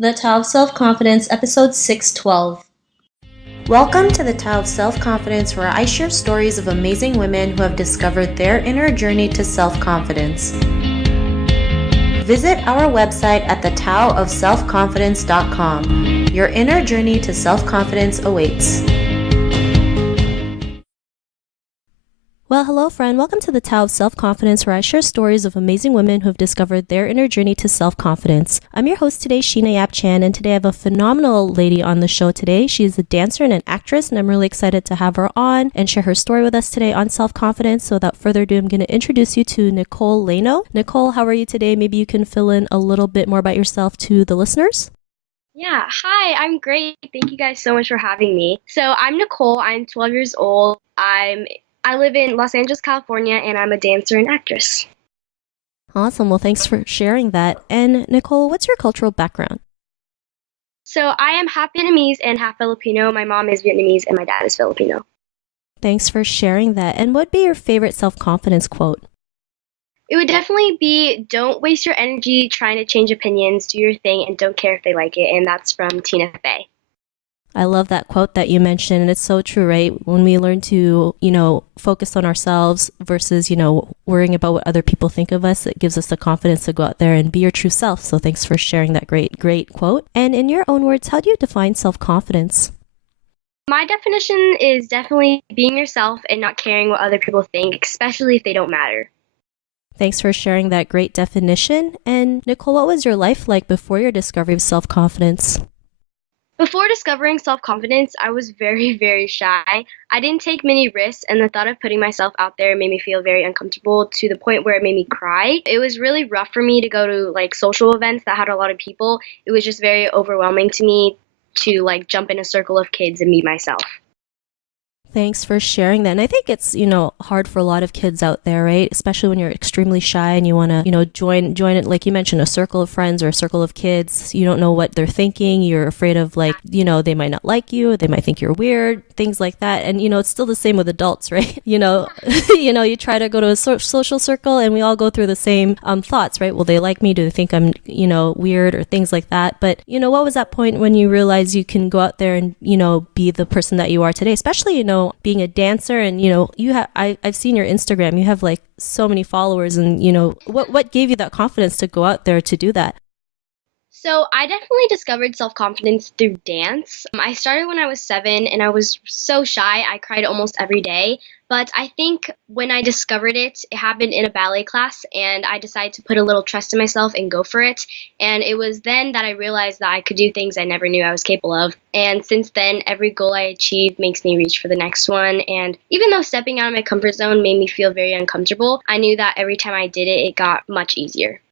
The Tao of Self-Confidence, Episode 612. Welcome to the Tao of Self-Confidence, where I share stories of amazing women who have discovered their inner journey to self-confidence. Visit our website at thetaoofselfconfidence.com. Your inner journey to self-confidence awaits. Well, hello friend. Welcome to the Tao of Self-Confidence, where I share stories of amazing women who have discovered their inner journey to self-confidence. I'm your host today, Sheena Yap Chan, and today I have a phenomenal lady on the show today. She is a dancer and an actress, and I'm really excited to have her on and share her story with us today on self-confidence. So without further ado, I'm going to introduce you to Nicole Laeno. Nicole, how are you today? Maybe you can fill in a little bit more about yourself to the listeners. Yeah, hi, I'm great. Thank you guys so much for having me. So I'm Nicole. I'm 12 years old. I live in Los Angeles, California, and I'm a dancer and actress. Awesome. Well, thanks for sharing that. And Nicole, what's your cultural background? So I am half Vietnamese and half Filipino. My mom is Vietnamese and my dad is Filipino. Thanks for sharing that. And what would be your favorite self-confidence quote? It would definitely be, don't waste your energy trying to change opinions, do your thing, and don't care if they like it. And that's from Tina Fey. I love that quote that you mentioned, and it's so true, right? When we learn to, focus on ourselves versus, worrying about what other people think of us, it gives us the confidence to go out there and be your true self. So thanks for sharing that great quote. And in your own words, how do you define self-confidence? My definition is definitely being yourself and not caring what other people think, especially if they don't matter. Thanks for sharing that great definition. And Nicole, what was your life like before your discovery of self-confidence? Before discovering self-confidence, I was very, very shy. I didn't take many risks, and the thought of putting myself out there made me feel very uncomfortable to the point where it made me cry. It was really rough for me to go to social events that had a lot of people. It was just very overwhelming to me to jump in a circle of kids and meet myself. Thanks for sharing that. And I think it's, hard for a lot of kids out there, right? Especially when you're extremely shy and you want to, join it, like you mentioned, a circle of friends or a circle of kids. You don't know what they're thinking. You're afraid of they might not like you. They might think you're weird, things like that. And, it's still the same with adults, right? You try to go to a social circle and we all go through the same thoughts, right? Will they like me? Do they think I'm, weird or things like that? But, what was that point when you realize you can go out there and, be the person that you are today, especially, being a dancer and, I've seen your Instagram, you have so many followers and, what gave you that confidence to go out there to do that? So I definitely discovered self-confidence through dance. I started when I was 7 and I was so shy. I cried almost every day. But I think when I discovered it, it happened in a ballet class and I decided to put a little trust in myself and go for it. And it was then that I realized that I could do things I never knew I was capable of. And since then, every goal I achieved makes me reach for the next one. And even though stepping out of my comfort zone made me feel very uncomfortable, I knew that every time I did it, it got much easier.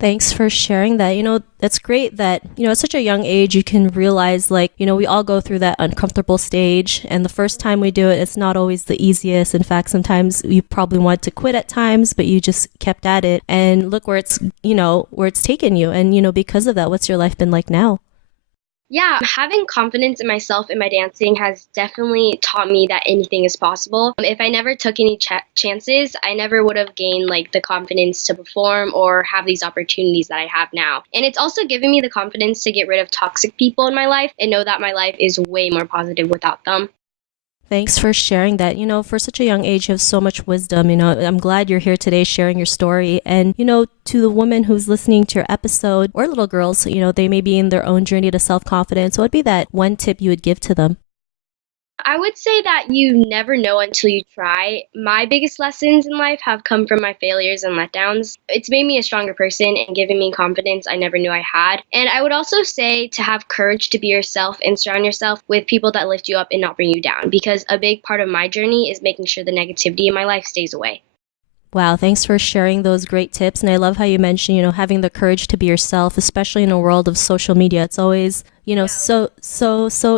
Thanks for sharing that. It's great that, at such a young age, you can realize we all go through that uncomfortable stage. And the first time we do it, it's not always the easiest. In fact, sometimes you probably want to quit at times, but you just kept at it and look where it's taken you. And, because of that, what's your life been like now? Yeah, having confidence in myself and my dancing has definitely taught me that anything is possible. If I never took any chances, I never would have gained the confidence to perform or have these opportunities that I have now. And it's also given me the confidence to get rid of toxic people in my life and know that my life is way more positive without them. Thanks for sharing that. For such a young age, you have so much wisdom. I'm glad you're here today sharing your story. And, to the woman who's listening to your episode or little girls, they may be in their own journey to self-confidence. What would be that one tip you would give to them? I would say that you never know until you try. My biggest lessons in life have come from my failures and letdowns. It's made me a stronger person and given me confidence I never knew I had. And I would also say to have courage to be yourself and surround yourself with people that lift you up and not bring you down, because a big part of my journey is making sure the negativity in my life stays away. Wow, thanks for sharing those great tips. And I love how you mentioned, having the courage to be yourself, especially in a world of social media. It's always, so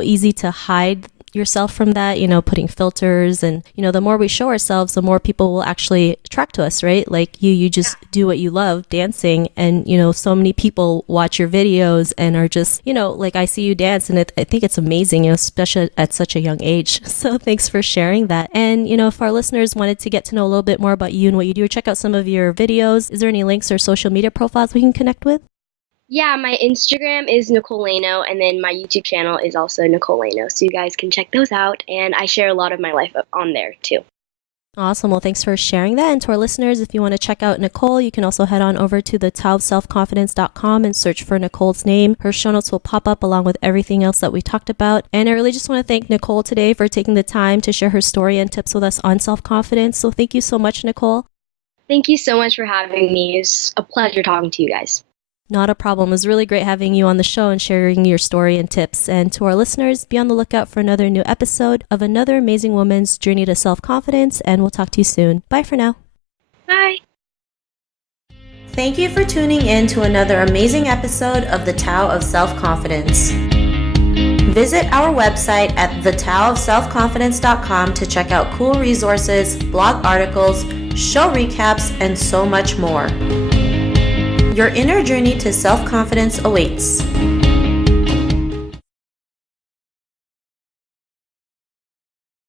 easy to hide yourself from that, putting filters and, the more we show ourselves, the more people will actually attract to us, right? Like you just do what you love, dancing. And, so many people watch your videos and are just, I see you dance and I think it's amazing, especially at such a young age. So thanks for sharing that. And, if our listeners wanted to get to know a little bit more about you and what you do, or check out some of your videos, is there any links or social media profiles we can connect with? Yeah, my Instagram is Nicole Laeno, and then my YouTube channel is also Nicole Laeno. So you guys can check those out, and I share a lot of my life on there too. Awesome. Well, thanks for sharing that. And to our listeners, if you want to check out Nicole, you can also head on over to the taoofselfconfidence.com and search for Nicole's name. Her show notes will pop up along with everything else that we talked about. And I really just want to thank Nicole today for taking the time to share her story and tips with us on self-confidence. So thank you so much, Nicole. Thank you so much for having me. It's a pleasure talking to you guys. Not a problem. It was really great having you on the show and sharing your story and tips. And to our listeners, be on the lookout for another new episode of another amazing woman's journey to self-confidence. And we'll talk to you soon. Bye for now. Bye. Thank you for tuning in to another amazing episode of The Tao of Self-Confidence. Visit our website at thetaoofselfconfidence.com to check out cool resources, blog articles, show recaps, and so much more. Your inner journey to self-confidence awaits.